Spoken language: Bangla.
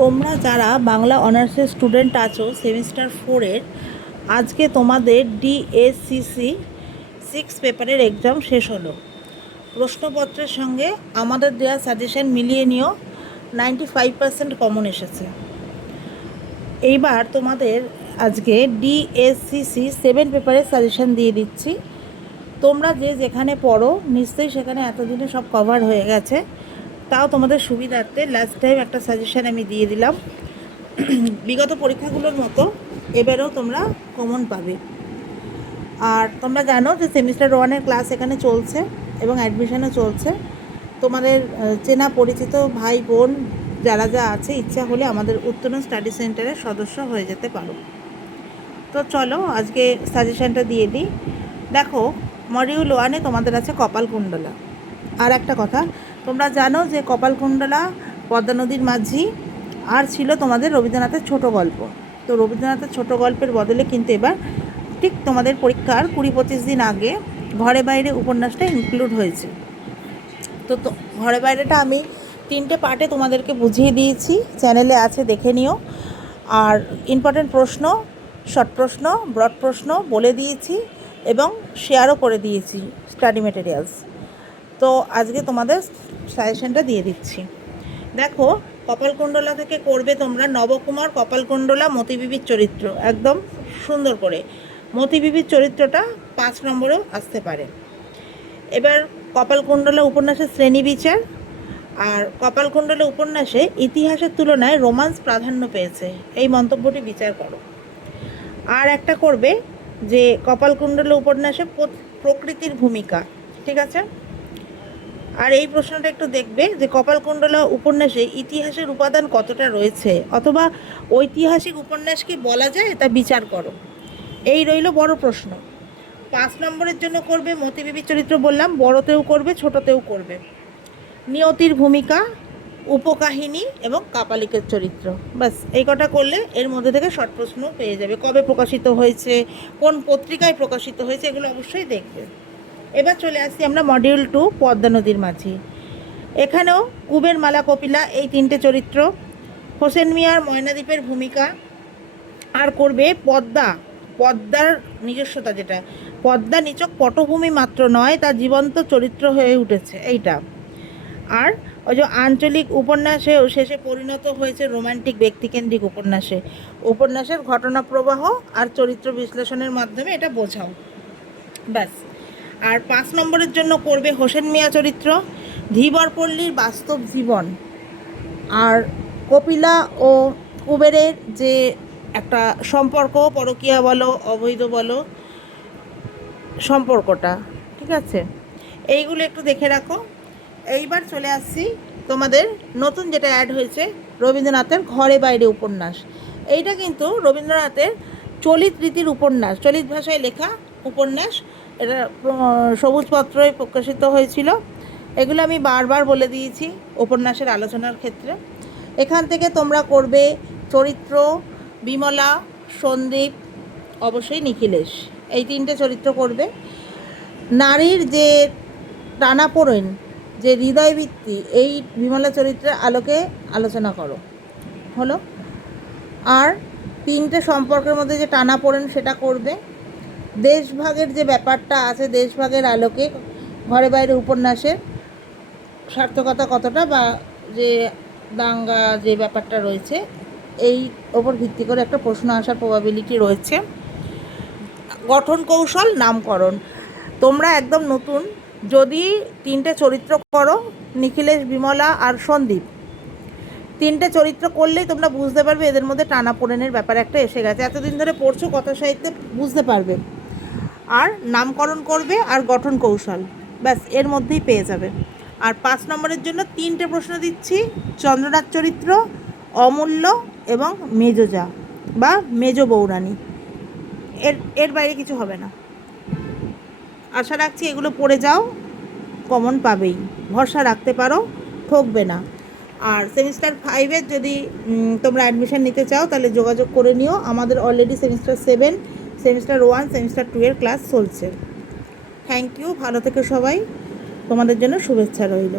তোমরা যারা বাংলা অনার্সের স্টুডেন্ট আছো সেমিস্টার 4-এর, আজকে তোমাদের ডিএসসিসি 6 পেপারের এক্সাম শেষ হলো। প্রশ্নপত্রের সঙ্গে আমাদের দেওয়া সাজেশন মিলিয়ে নিও, 95% কমন এসেছে। এইবার তোমাদের আজকে ডিএসসিসি 7 পেপারের সাজেশন দিয়ে দিচ্ছি। তোমরা যে যেখানে পড়ো নিশ্চয়ই সেখানে এতদিনে সব কভার হয়ে গেছে, তাও তোমাদের সুবিধার্থে লাস্ট টাইম একটা সাজেশন আমি দিয়ে দিলাম। বিগত পরীক্ষাগুলোর মতো এবারেও তোমরা কমন পাবে। আর তোমরা জানো যে সেমিস্টার 1-এর ক্লাস এখানে চলছে এবং অ্যাডমিশনও চলছে। তোমাদের চেনা পরিচিত ভাই বোন যারা আছে, ইচ্ছা হলে আমাদের উত্তরণ স্টাডি সেন্টারের সদস্য হয়ে যেতে পারো। তো চলো আজকে সাজেশনটা দিয়ে দিই। দেখো, মডিউল 1-এ তোমাদের আছে কপালকুণ্ডলা। আর একটা কথা, তোমরা জানো যে কপালকুণ্ডলা, পদ্মা নদীর মাঝি, আর ছিল তোমাদের রবীন্দ্রনাথের ছোট গল্প। তো রবীন্দ্রনাথের ছোট গল্পের বদলে কিন্তু এবার ঠিক তোমাদের পরীক্ষার 20-25 দিন আগে ঘরে বাইরে উপন্যাসটা ইনক্লুড হয়েছে। তো ঘরে বাইরেটা আমি 3টে পার্টে তোমাদেরকে বুঝিয়ে দিয়েছি, চ্যানেলে আছে, দেখে নিও। আর ইম্পর্টেন্ট প্রশ্ন, শর্ট প্রশ্ন, ব্রড প্রশ্ন বলে দিয়েছি এবং শেয়ারও করে দিয়েছি স্টাডি মেটেরিয়ালস। তো আজকে তোমাদের সাজেশনটা দিয়ে দিচ্ছি। দেখো, কপালকুণ্ডলা থেকে করবে তোমরা নবকুমার কপালকুণ্ডলা মতিবিবির চরিত্র, একদম সুন্দর করে। মতিবিবির চরিত্রটা 5 নম্বরেও আসতে পারে। এবার কপালকুণ্ডলা উপন্যাসের শ্রেণী বিচার। আর কপালকুণ্ডলা উপন্যাসে ইতিহাসের তুলনায় রোমান্স প্রাধান্য পেয়েছে, এই মন্তব্যটি বিচার করো। আর একটা করবে যে কপালকুণ্ডলা উপন্যাসে প্রকৃতির ভূমিকা, ঠিক আছে। আর এই প্রশ্নটা একটু দেখবে যে কপালকুণ্ডলা উপন্যাসে ইতিহাসের উপাদান কতটা রয়েছে, অথবা ঐতিহাসিক উপন্যাস কি বলা যায়, তা বিচার করো। এই রইল বড় প্রশ্ন। 5 নম্বরের জন্য করবে মতিবিবির চরিত্র, বললাম বড়তেও করবে ছোটতেও করবে। নিয়তির ভূমিকা, উপকাহিনী এবং কাপালিকের চরিত্র, ব্যাস এই কটা করলে এর মধ্যে থেকে শর্ট প্রশ্ন পেয়ে যাবে। কবে প্রকাশিত হয়েছে, কোন পত্রিকায় প্রকাশিত হয়েছে, এগুলো অবশ্যই দেখবে। এবার চলে আসছি আমরা মডিউল 2 পদ্মা নদীর মাঝি। এখানেও কুবের, মালা, কপিলা এই 3টে চরিত্র। হোসেন মিয়ার ময়নাদ্বীপের ভূমিকা। আর করবে পদ্মার নিজস্বতা, যেটা পদ্মা নিছক পটভূমি মাত্র নয়, তার জীবন্ত চরিত্র হয়ে উঠেছে এইটা। আর ওই যে আঞ্চলিক উপন্যাসেও শেষে পরিণত হয়েছে রোমান্টিক ব্যক্তিকেন্দ্রিক উপন্যাসে। উপন্যাসের ঘটনা প্রবাহ আর চরিত্র বিশ্লেষণের মাধ্যমে এটা বোঝাও, ব্যাস। আর 5 নম্বরের জন্য করবে হোসেন মিয়া চরিত্র, ধীবরপল্লীর বাস্তব জীবন। আর কপিলা ও কুবেরের যে একটা সম্পর্ক, পরকীয়া বলো অবৈধ বলো, সম্পর্কটা, ঠিক আছে, এইগুলো একটু দেখে রাখো। এইবার চলে আসছি তোমাদের নতুন যেটা অ্যাড হয়েছে, রবীন্দ্রনাথের ঘরে বাইরে উপন্যাস। এইটা কিন্তু রবীন্দ্রনাথের চলিত রীতির উপন্যাস, চলিত ভাষায় লেখা উপন্যাস। এটা সবুজপত্রয় প্রকাশিত হয়েছিল। এগুলো আমি বারবার বলে দিয়েছি উপন্যাসের আলোচনার ক্ষেত্রে। এখান থেকে তোমরা করবে চরিত্র, বিমলা, সন্দীপ, অবশ্যই নিখিলেশ, এই 3টে চরিত্র করবে। নারীর যে টানাপোড়েন, যে হৃদয়বৃত্তি, এই বিমলা চরিত্রের আলোকে আলোচনা করো, হলো। আর 3টে সম্পর্কের মধ্যে যে টানাপোড়েন সেটা করবে। দেশভাগের যে ব্যাপারটা আছে, দেশভাগের আলোকে ঘরে বাইরে উপন্যাসের সার্থকতা কতটা, বা যে দাঙ্গা যে ব্যাপারটা রয়েছে, এই ওপর ভিত্তি করে একটা প্রশ্ন আসার প্রবাবিলিটি রয়েছে। গঠন কৌশল, নামকরণ। তোমরা একদম নতুন যদি 3টে চরিত্র করো, নিখিলেশ, বিমলা আর সন্দীপ, 3টে চরিত্র করলেই তোমরা বুঝতে পারবে এদের মধ্যে টানাপোড়েনের ব্যাপার একটা এসে গেছে। এতদিন ধরে পড়ছো কথা সাহিত্যে, বুঝতে পারবে। আর নামকরণ করবে আর গঠন কৌশল, ব্যাস এর মধ্যেই পেয়ে যাবে। আর 5 নম্বরের জন্য 3টে প্রশ্ন দিচ্ছি, চন্দ্রনাথ চরিত্র, অমূল্য এবং মেজজা বা মেজ বৌরানী। এর বাইরে কিছু হবে না। আশা রাখছি এগুলো পড়ে যাও, কমন পাবেই, ভরসা রাখতে পারো, ঠকবে না। আর সেমিস্টার 5-এর যদি তোমরা অ্যাডমিশন নিতে চাও তাহলে যোগাযোগ করে নিও। আমাদের অলরেডি সেমিস্টার 7, সেমিস্টার 1, সেমিস্টার 2-এর ক্লাস চলছে। থ্যাংক ইউ, ভালো থেকো সবাই, তোমাদের জন্য শুভেচ্ছা রইল।